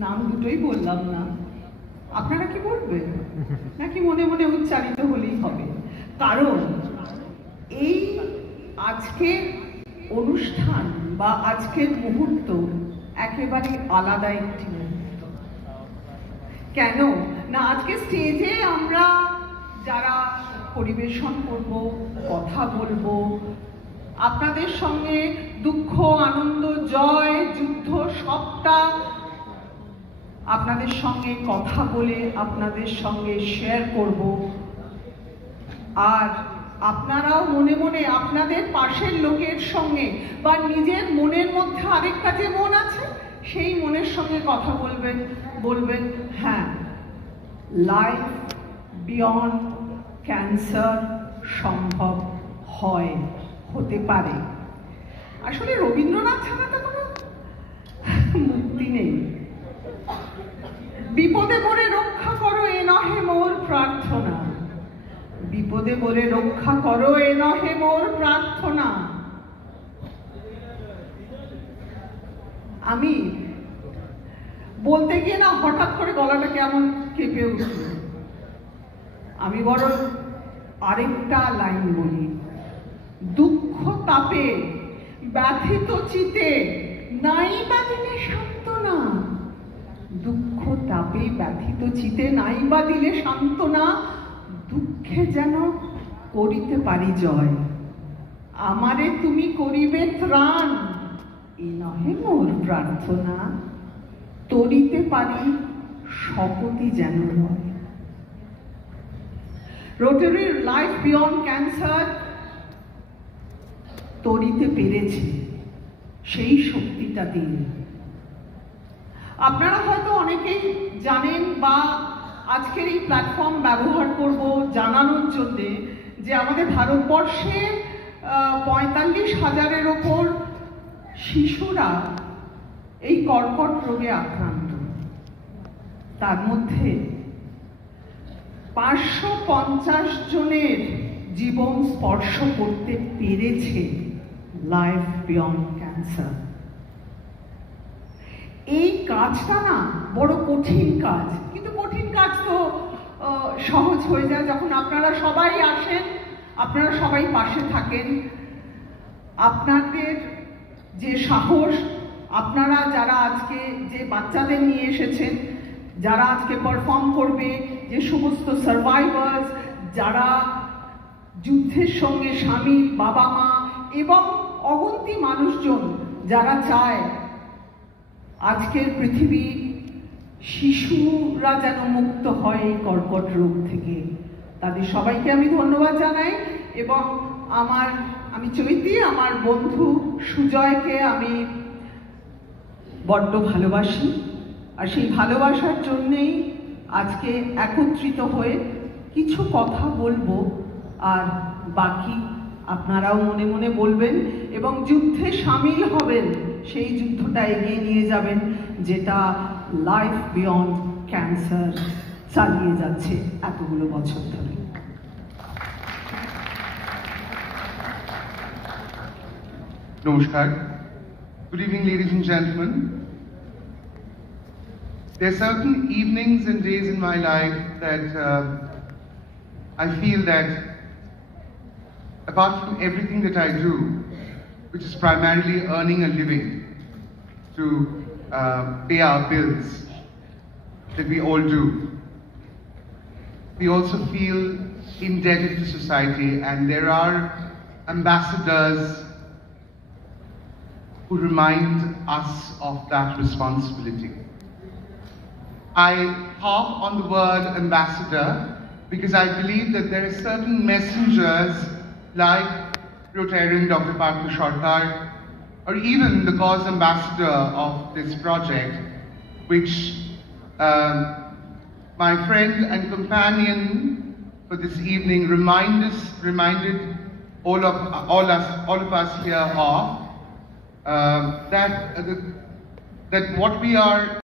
নাম দুটোই বললাম না, আপনারা কি বলবেন নাকি মনে মনে উচ্চারিত হলেই হবে? কারণ এই আজকের অনুষ্ঠান বা আজকের মুহূর্ত একেবারে আলাদা একটি মুহূর্ত। কেন না, আজকে স্টেজে আমরা যারা পরিবেশন করব, কথা বলবো, আপনাদের সঙ্গে দুঃখ, আনন্দ, জয়, যুদ্ধ সবটা আপনাদের সঙ্গে কথা বলে আপনাদের সঙ্গে শেয়ার করব। আর আপনারাও মনে মনে আপনাদের পাশের লোকের সঙ্গে বা নিজের মনের মধ্যে আরেকটা যে মন আছে সেই মনের সঙ্গে কথা বলবেন হ্যাঁ, লাইফ বিয়ন্ড ক্যান্সার সম্ভব হয়, হতে পারে। আসলে রবীন্দ্রনাথ ছাড়া তো কোনো মুক্তি নেই। বিপদে পড়ে রক্ষা করো এ নহে মোর প্রার্থনা, বিপদে পড়ে রক্ষা করো এ নহে মোর প্রার্থনা। আমি বলতে গিয়ে না হঠাৎ করে গলাটা কেমন কেঁপে উঠল। আমি বরং আরেকটা লাইন বলি, দুঃখ তাপে ব্যথিত চিতে নাই বা দিলে সান্ত্বনা, দুঃখ তাপে ব্যথিত চিতে নাই বা দিলে সান্ত্বনা, দুঃখে যেন করিতে পারি জয়, আমারে তুমি করিবে ত্রাণ এ নহে মোর প্রার্থনা, তরিতে পারি শপথি যেন রয়। রোটারির লাইফ বিয়ন্ড ক্যান্সার তরিতে পেরেছে সেই শক্তিটা দিয়ে। আপনারা হয়তো অনেকেই জানেন বা আজকের এই প্ল্যাটফর্ম ব্যবহার করব জানানোর জন্যে যে আমাদের ভারতবর্ষে 45,000-এর ওপর শিশুরা এই কর্কট রোগে আক্রান্ত। তার মধ্যে 550 জনের জীবন স্পর্শ করতে পেরেছে লাইফ বিয়ন্ড ক্যান্সার। এই কাজটা না বড় কঠিন কাজ, কিন্তু কঠিন কাজ তো সহজ হয়ে যায় যখন আপনারা সবাই আসেন, আপনারা সবাই পাশে থাকেন। আপনাদের যে সাহস, আপনারা যারা আজকে যে বাচ্চাদের নিয়ে এসেছেন, যারা আজকে পারফর্ম করবে, যে সমস্ত সার্ভাইভার্স যারা যুদ্ধের সঙ্গে সামিল, বাবা মা এবং অগন্তি মানুষজন যারা চায় আজকের পৃথিবী শিশুরা যেন মুক্ত হয় এই কর্কট রোগ থেকে, তাদের সবাইকে আমি ধন্যবাদ জানাই। এবং আমি চৈতি, আমার বন্ধু সুজয়কে আমি বড্ড ভালোবাসি, আর সেই ভালোবাসার জন্যেই আজকে একত্রিত হয়ে কিছু কথা বলবো, আর বাকি আপনারাও মনে মনে বলবেন এবং যুদ্ধে সামিল হবেন, সেই যুদ্ধটা এগিয়ে নিয়ে যাবেন যেটা লাইফ বিয়ন্ড ক্যান্সার চালিয়ে যাচ্ছে এতগুলো বছর ধরে। Namaskar. Good evening, ladies and gentlemen. There are certain evenings and days in my life that I feel that apart from everything that I do, which is primarily earning a living to pay our bills that we all do, we also feel indebted to society, and there are ambassadors who remind us of that responsibility. I harp on the word ambassador because I believe that there are certain messengers like Rotarian Dr. Partha Sarkar, or even the cause ambassador of this project, which my friend and companion for this evening reminded all of us here of, that what we are